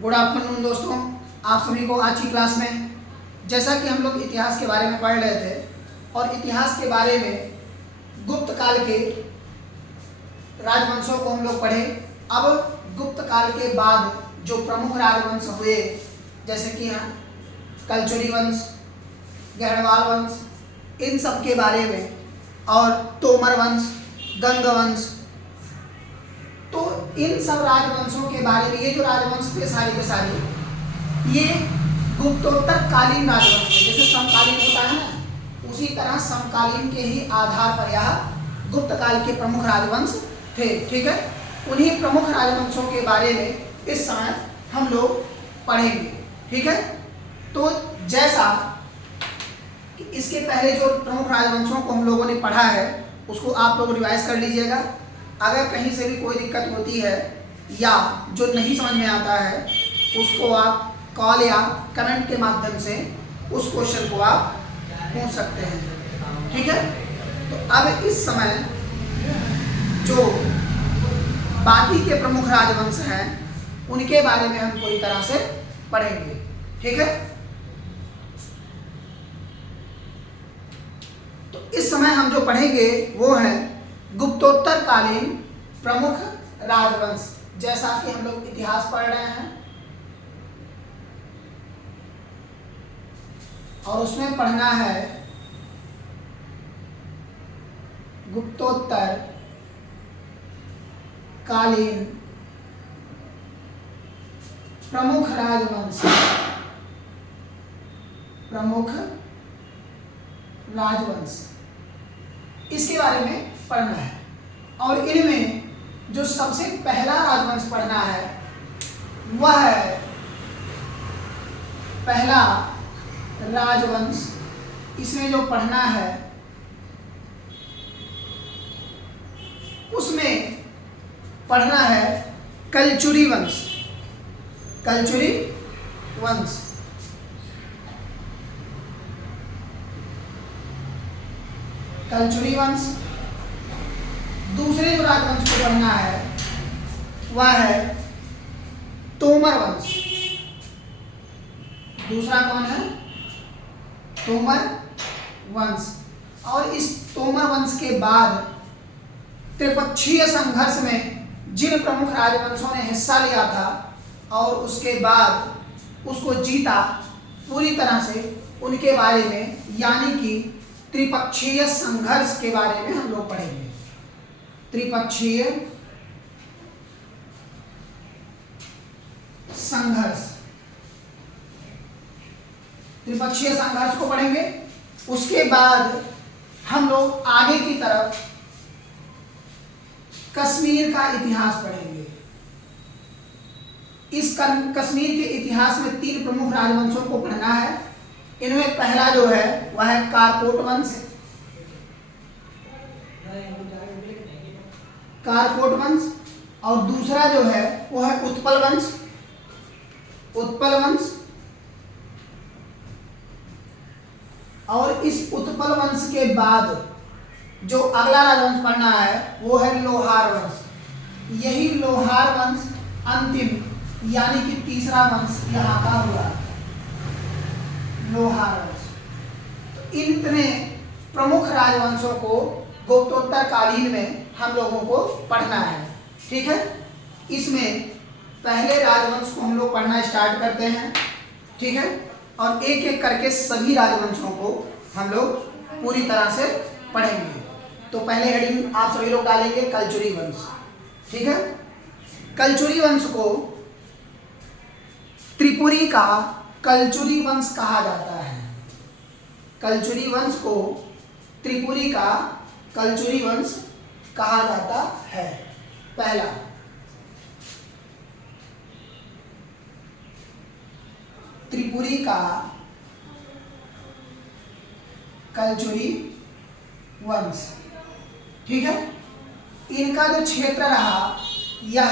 Good afternoon दोस्तों, आप सभी को आज की क्लास में जैसा कि हम लोग इतिहास के बारे में पढ़ रहे थे और इतिहास के बारे में गुप्त काल के राजवंशों को हम लोग पढ़े। अब गुप्त काल के बाद जो प्रमुख राजवंश हुए जैसे कि कलचुरी वंश, गहड़वाल वंश, इन सब के बारे में और तोमर वंश, गंग वंश, तो इन सब राजवंशों के बारे में ये जो राजवंश थे सारे के सारे ये गुप्तोत्तर कालीन राजवंश थे। जैसे समकालीन होता है ना, उसी तरह समकालीन के ही आधार पर यह गुप्त काल के प्रमुख राजवंश थे। ठीक है, उन्हीं प्रमुख राजवंशों के बारे में इस समय हम लोग पढ़ेंगे। ठीक है, तो जैसा कि इसके पहले जो प्रमुख राजवंशों को हम लोगों ने पढ़ा है उसको आप लोग रिवाइज कर लीजिएगा। अगर कहीं से भी कोई दिक्कत होती है या जो नहीं समझ में आता है उसको आप कॉल या कमेंट के माध्यम से उस क्वेश्चन को आप पूछ सकते हैं। ठीक है, तो अब इस समय जो बाकी के प्रमुख राजवंश हैं उनके बारे में हम पूरी तरह से पढ़ेंगे। ठीक है, तो इस समय हम जो पढ़ेंगे वो है गुप्तोत्तर कालीन प्रमुख राजवंश। जैसा कि हम लोग इतिहास पढ़ रहे हैं और उसमें पढ़ना है गुप्तोत्तर कालीन प्रमुख राजवंश, प्रमुख राजवंश, इसके बारे में पढ़ना है। और इनमें जो सबसे पहला राजवंश पढ़ना है वह है पहला राजवंश। इसमें जो पढ़ना है उसमें पढ़ना है कलचुरी वंश, कलचुरी वंश। कलचुरी वंश। दूसरे जो राजवंश को पढ़ना है वह है तोमर वंश। दूसरा कौन है? तोमर वंश। और इस तोमर वंश के बाद त्रिपक्षीय संघर्ष में जिन प्रमुख राजवंशों ने हिस्सा लिया था और उसके बाद उसको जीता पूरी तरह से, उनके बारे में यानी कि त्रिपक्षीय संघर्ष के बारे में हम लोग पढ़ेंगे। त्रिपक्षीय संघर्ष, त्रिपक्षीय संघर्ष को पढ़ेंगे। उसके बाद हम लोग आगे की तरफ कश्मीर का इतिहास पढ़ेंगे। इस कश्मीर के इतिहास में 3 प्रमुख राजवंशों को पढ़ना है। इनमें पहला जो है वह है कारकोट वंश, कारकोट वंश। और दूसरा जो है वो है उत्पल वंश, उत्पल वंश। और इस उत्पल वंश के बाद जो अगला राजवंश पढ़ना है वो है लोहार वंश। यही लोहार वंश अंतिम यानी कि तीसरा वंश यहाँ का हुआ, लोहार वंश। तो इतने प्रमुख राजवंशों को गुप्तोत्तर कालीन में हम लोगों को पढ़ना है। ठीक है, इसमें पहले राजवंश को हम लोग पढ़ना स्टार्ट करते हैं। ठीक है, और एक एक करके सभी राजवंशों को हम लोग पूरी तरह से पढ़ेंगे। तो पहले हेडिंग आप सभी लोग डालेंगे कलचुरी वंश। ठीक है, कलचुरी वंश को त्रिपुरी का कलचुरी वंश कहा जाता है। कलचुरी वंश को त्रिपुरी का कलचुरी वंश कहा जाता है। पहला त्रिपुरी का कलचुरी वंश। ठीक है, इनका जो क्षेत्र रहा यह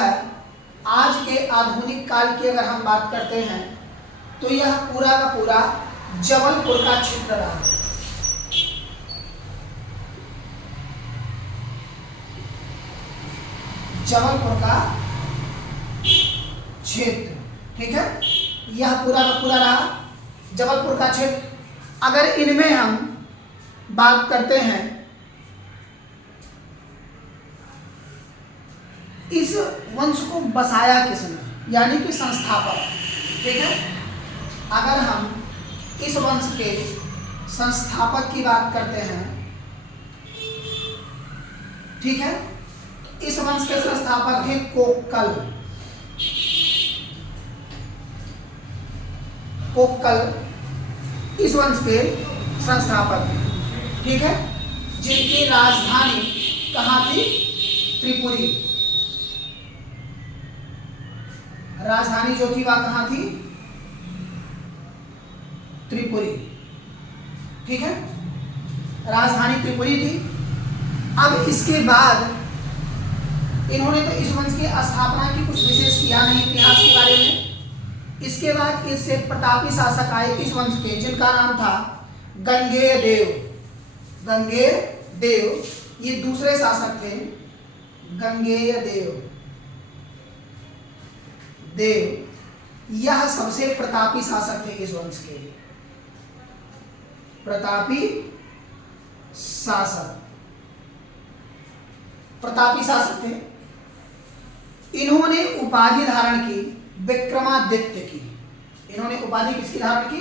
आज के आधुनिक काल की अगर हम बात करते हैं तो यह पूरा का पूरा जबलपुर का क्षेत्र रहा। जबलपुर का क्षेत्र। ठीक है, यह पूरा का पूरा रहा जबलपुर का क्षेत्र। अगर इनमें हम बात करते हैं, इस वंश को बसाया किसने, यानी कि संस्थापक। ठीक है, अगर हम इस वंश के संस्थापक की बात करते हैं, ठीक है, इस वंश के संस्थापक थे कोक्कल। कोक्कल इस वंश के संस्थापक थे, ठीक है, जिनकी राजधानी कहाँ थी, त्रिपुरी। राजधानी जो थी वह कहाँ थी, त्रिपुरी। ठीक है, राजधानी त्रिपुरी थी। अब इसके बाद इन्होंने तो इस वंश की स्थापना की कुछ विशेष किया नहीं इतिहास के बारे में। इसके बाद इससे प्रतापी शासक आए इस वंश के, जिनका नाम था गंगेय देव। गंगेय देव ये दूसरे शासक थे, गंगेय देव यह सबसे प्रतापी शासक थे इस वंश के, प्रतापी शासक थे। इन्होंने उपाधि धारण की विक्रमादित्य की। इन्होंने उपाधि किसकी धारण की,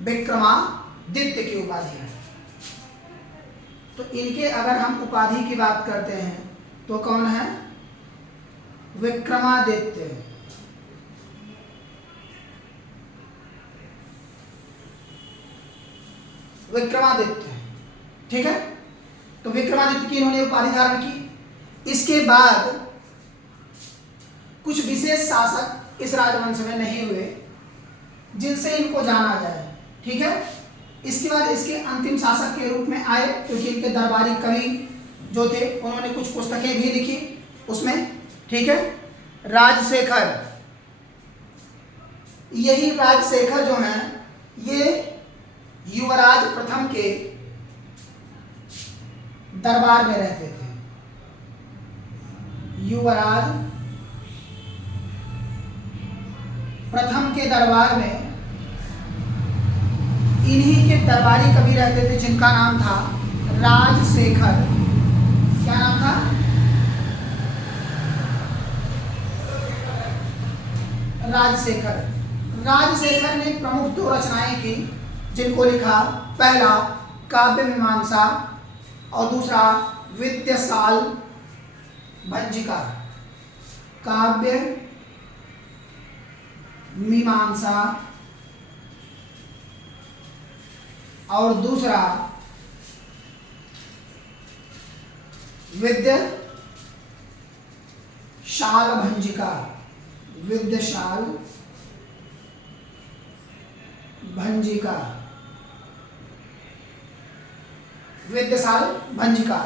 विक्रमादित्य की उपाधि है। तो इनके अगर हम उपाधि की बात करते हैं तो कौन है, विक्रमादित्य। विक्रमादित्य, ठीक है, तो विक्रमादित्य की इन्होंने उपाधि धारण की। इसके बाद कुछ विशेष शासक इस राजवंश में नहीं हुए जिनसे इनको जाना जाए। ठीक है, इसके बाद इसके अंतिम शासक के रूप में आए, क्योंकि इनके दरबारी कवि जो थे उन्होंने कुछ पुस्तकें भी लिखी उसमें। ठीक है, राजशेखर। यही राजशेखर जो हैं ये युवराज प्रथम के दरबार में रहते थे। युवराज प्रथम के दरबार में इन्हीं के दरबारी कवि रहते थे, जिनका नाम था राजशेखर। क्या नाम था, राजशेखर। राजशेखर ने प्रमुख दो रचनाएं की जिनको लिखा, पहला काव्य मीमांसा और दूसरा विद्यासाल भंजिका। काव्य मीमांसा और दूसरा विद्यासाल भंजिका। विद्यासाल भंजिका, विद्यासाल भंजिका।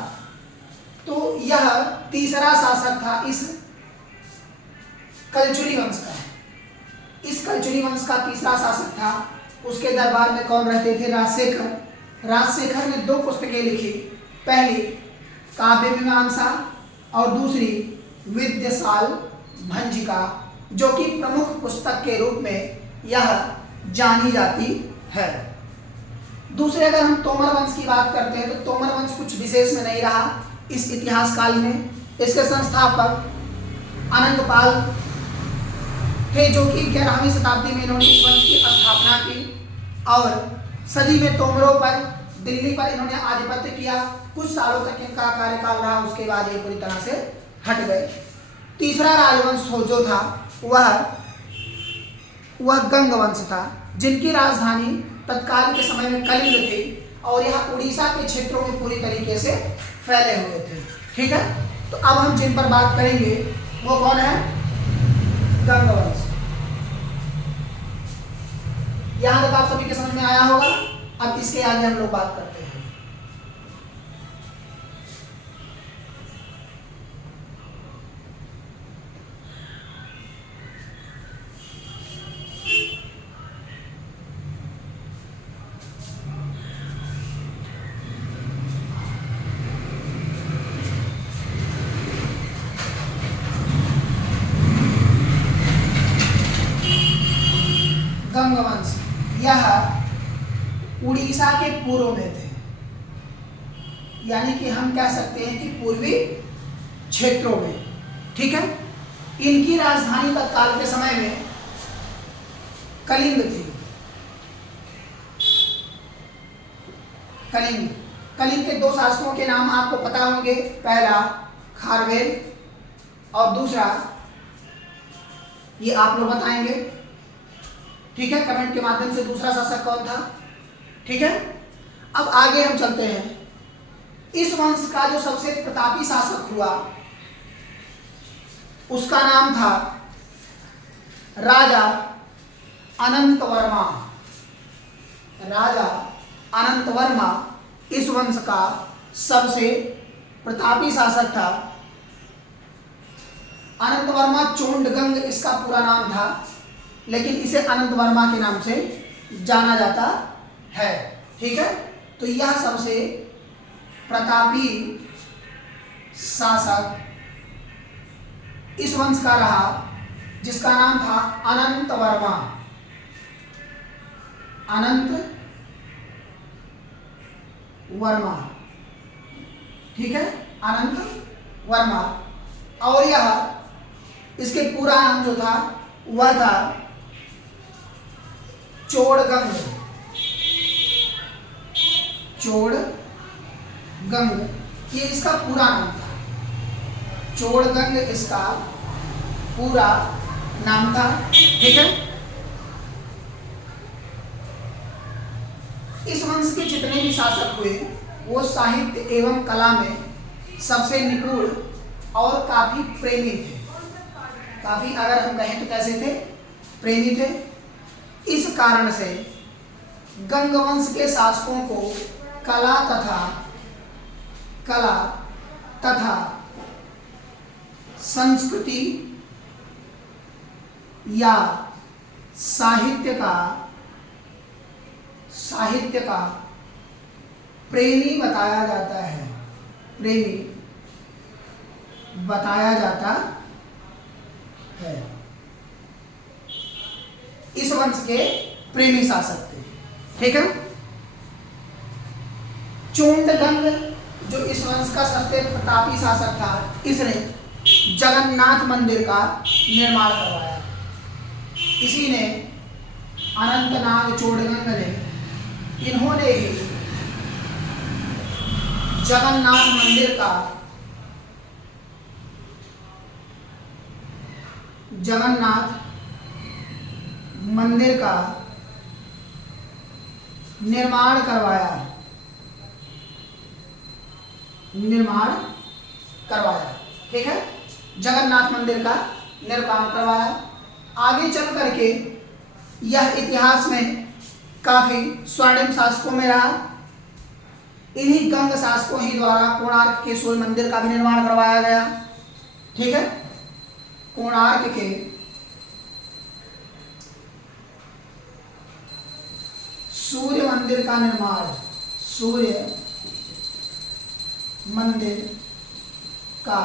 तो यह तीसरा शासक था इस कलचुरी वंश का। इस कलचुरी वंश का तीसरा शासक था। उसके दरबार में कौन रहते थे, राजशेखर। राजशेखर ने दो पुस्तकें लिखी, पहली काव्य मीमांसा और दूसरी विद्यासाल भंजिका, जो कि प्रमुख पुस्तक के रूप में यह जानी जाती है। दूसरे अगर हम तोमर वंश की बात करते हैं तो तोमर वंश कुछ विशेष में नहीं रहा इस इतिहास काल में। इसके संस्थापक अनंगपाल थे, जो कि 11वीं शताब्दी में इन्होंने इस वंश की स्थापना की और सदी में तोमरों पर, दिल्ली पर इन्होंने आधिपत्य किया। कुछ सालों तक इनका कार्यकाल रहा, उसके बाद ये पूरी तरह से हट गए। तीसरा राजवंश जो था वह गंग वंश था, जिनकी राजधानी तत्काल के समय में कलिंग थी और यह उड़ीसा के क्षेत्रों में पूरी तरीके से फैले हुए थे। ठीक है, तो अब हम जिन पर बात करेंगे वो कौन है, गंग वंश। यहां तक आप सभी के समझ में आया होगा। अब इसके आगे हम लोग बात करते हैं। गंगवंश, यह उड़ीसा के पूर्व में थे, यानी कि हम कह सकते हैं कि पूर्वी क्षेत्रों में। ठीक है। इनकी राजधानी तत्काल के समय में कलिंग थी। कलिंग, कलिंग के दो शासकों के नाम आपको पता होंगे, पहला खारवेल और दूसरा ये आप लोग बताएंगे। ठीक है, कमेंट के माध्यम से दूसरा शासक कौन था। ठीक है, अब आगे हम चलते हैं। इस वंश का जो सबसे प्रतापी शासक हुआ उसका नाम था राजा अनंत वर्मा। राजा अनंत वर्मा इस वंश का सबसे प्रतापी शासक था। अनंत वर्मा चोंडगंग इसका पूरा नाम था, लेकिन इसे अनंत वर्मा के नाम से जाना जाता है। ठीक है, तो यह सबसे प्रतापी शासक इस वंश का रहा, जिसका नाम था अनंत वर्मा। अनंत वर्मा। ठीक है, अनंत वर्मा। और यह इसके पूरा नाम जो था वह था चोड़गंग। चोड़गंग ये इसका पूरा नाम था। चोड़गंग इसका पूरा नाम था। ठीक है, इस वंश के जितने भी शासक हुए वो साहित्य एवं कला में सबसे निपुण और काफी प्रेमी थे। काफी, अगर हम कहें तो कैसे थे, प्रेमी थे। इस कारण से गंगवंश के शासकों को कला तथा संस्कृति या साहित्य का प्रेमी बताया जाता है। प्रेमी बताया जाता है। इस वंश के प्रेमी शासक थे। ठीक है, चोंडगंग जो इस वंश का सबसे प्रतापी शासक था, इसने जगन्नाथ मंदिर का निर्माण करवाया। इसी ने अनंतनाग चोड़गंग ने, इन्होंने ही जगन्नाथ मंदिर का निर्माण करवाया। ठीक है, जगन्नाथ मंदिर का निर्माण करवाया। आगे चल करके यह इतिहास में काफी स्वर्णिम शासकों में रहा। इन्हीं गंग शासकों ही द्वारा कोणार्क के सूर्य मंदिर का भी निर्माण करवाया गया। ठीक है, कोणार्क के सूर्य मंदिर का निर्माण, सूर्य मंदिर का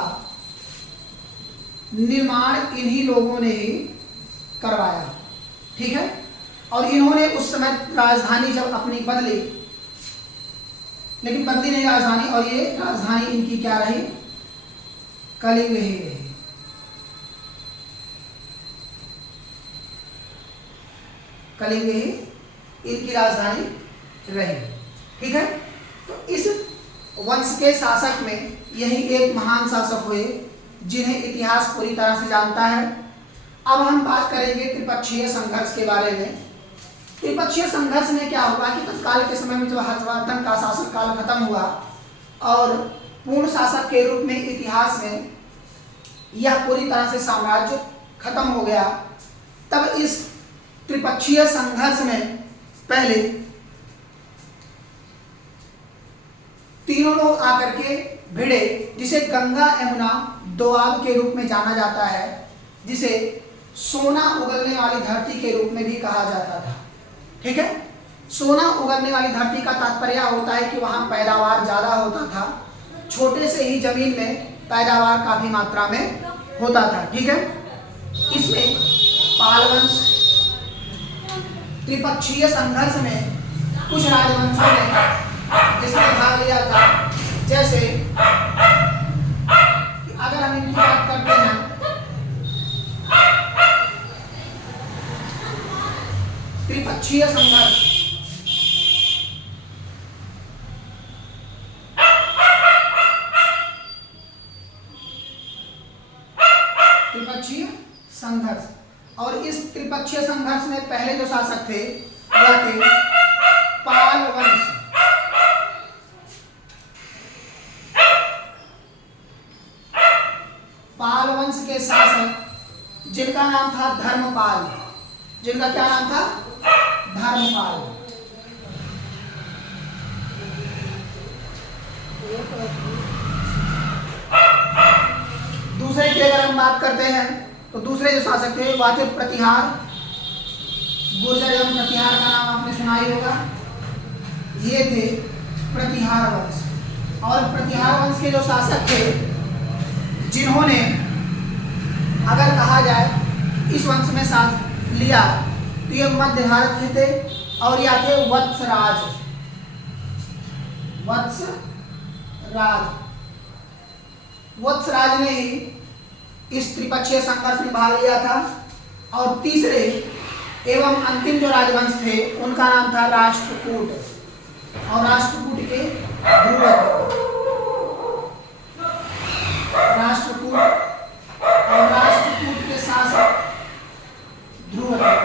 निर्माण इन्हीं लोगों ने ही करवाया। ठीक है, और इन्होंने उस समय राजधानी जब अपनी बदली, लेकिन बदली नहीं राजधानी, और ये राजधानी इनकी क्या रही, कलिंग ही रही। कलिंग ही इनकी राजधानी रही। ठीक है, तो इस वंश के शासक में यही एक महान शासक हुए जिन्हें इतिहास पूरी तरह से जानता है। अब हम बात करेंगे त्रिपक्षीय संघर्ष के बारे में। त्रिपक्षीय संघर्ष में क्या हुआ कि तत्काल के समय में जब हर्षवर्धन का शासक काल खत्म हुआ और पूर्ण शासक के रूप में इतिहास में यह पूरी तरह से साम्राज्य खत्म हो गया, तब इस त्रिपक्षीय संघर्ष में पहले तीनों लोग आकर के भिड़े, जिसे गंगा यमुना दोआब के रूप में जाना जाता है, जिसे सोना उगलने वाली धरती के रूप में भी कहा जाता था। ठीक है, सोना उगलने वाली धरती का तात्पर्य होता है कि वहां पैदावार ज्यादा होता था, छोटे से ही जमीन में पैदावार काफी मात्रा में होता था। ठीक है, इसमें पाल वंश, त्रिपक्षीय संघर्ष में कुछ राजवंशों ने इसमें भाग लिया था। जैसे अगर हम इनकी बात करते हैं, त्रिपक्षीय संघर्ष, त्रिपक्षीय संघर्ष, और इस त्रिपक्षीय संघर्ष में पहले जो शासक थे वह थे पाल वंश। पाल वंश के शासक जिनका नाम था धर्मपाल, जिनका क्या नाम था? धर्मपाल। दूसरे की अगर हम बात करते हैं तो दूसरे जो शासक थे वह थे प्रतिहार। गुर्जर एवं प्रतिहार का नाम आपने सुना ही होगा। ये थे प्रतिहार वंश। और प्रतिहार वंश के जो शासक थे, जिन्होंने अगर कहा जाए इस वंश में साथ लिया तो ये मध्य भारत के थे और या थे वत्सराज। वत्सराज ने ही इस त्रिपक्षीय संघर्ष में भाग लिया था। और तीसरे एवं अंतिम जो राजवंश थे उनका नाम था राष्ट्रकूट। और राष्ट्रकूट के ध्रुव, राष्ट्रकूट और राष्ट्रकूट के शासक ध्रुव थे।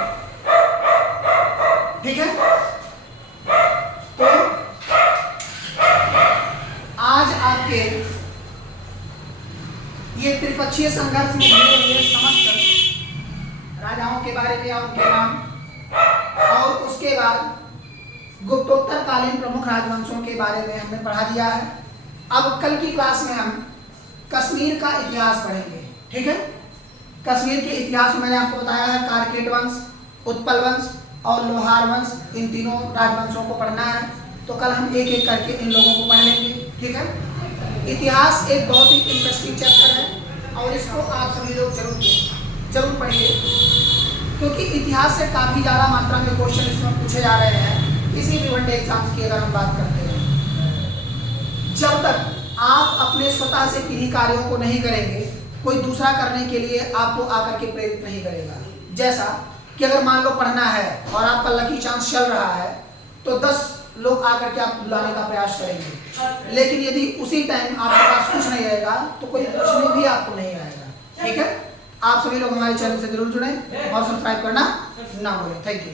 ठीक है, तो आज आपके ये त्रिपक्षीय संघर्ष में जुड़े हुए समस्त राजाओं के बारे में या उनके नाम, और उसके बाद गुप्तोत्तर कालीन प्रमुख राजवंशों के बारे में हमने पढ़ा दिया है। अब कल की क्लास में हम कश्मीर का इतिहास पढ़ेंगे। ठीक है, कश्मीर के इतिहास में मैंने आपको बताया है कारकेट वंश, उत्पल वंश और लोहार वंश, इन तीनों राजवंशों को पढ़ना है। तो कल हम एक एक करके इन लोगों को पढ़ लेंगे। ठीक है, इतिहास एक बहुत ही इंटरेस्टिंग चैप्टर है और इसको आप सभी लोग जरूर पढ़िए, क्योंकि इतिहास से काफ़ी ज़्यादा मात्रा में क्वेश्चन इसमें पूछे जा रहे हैं किसी भी वनडे एग्जाम्स की अगर हम बात करते हैं। जब तक आप अपने स्वतः से किन्हीं कार्यों को नहीं करेंगे, कोई दूसरा करने के लिए आपको आकर के प्रेरित नहीं करेगा। जैसा कि अगर मान लो पढ़ना है और आपका लकी चांस चल रहा है तो 10 लोग आकर के आप बुलाने का प्रयास करेंगे, लेकिन यदि उसी टाइम आपके पास कुछ नहीं रहेगा तो कोई पूछने भी आपको नहीं आएगा। ठीक है, आप सभी लोग हमारे चैनल से जरूर जुड़ें और सब्सक्राइब करना ना भूलें। Thank you.